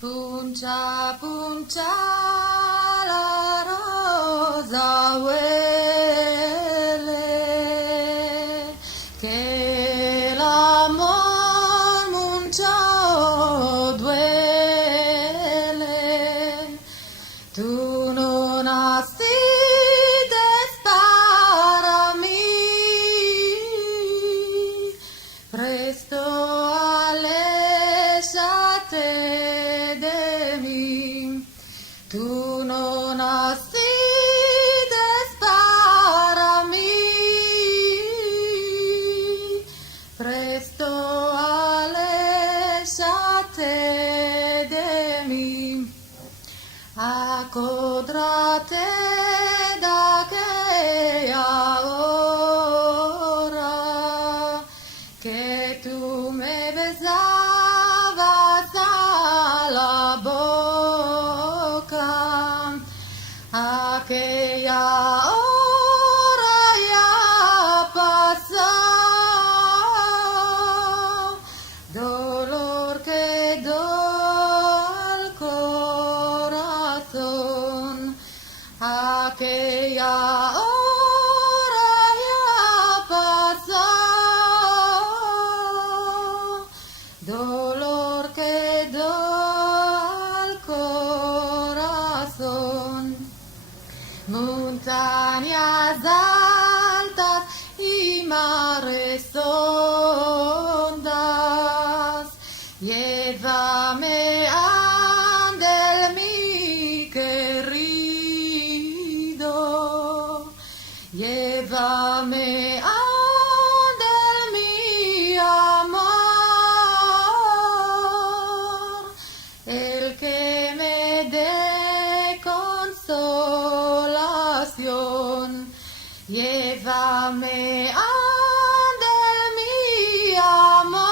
Punta, punta la rosa huele, que el amor mucho duele. Tú no naciste para mí, presto aléjate de mí. Tú no naciste para mí, presto aléjate de mí. Acódrate de aquella hora que tú me besabas a la boca. Aquella hora ya pasó, dolor quedó al corazón. Aquella hora ya pasó, dolor quedó al corazón. Montañas altas y mares hondas, llévame ande mi querido, llévame ande mi amor, el que me dé consolación. Llévame ande mi amor,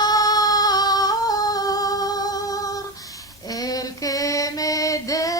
el que me dé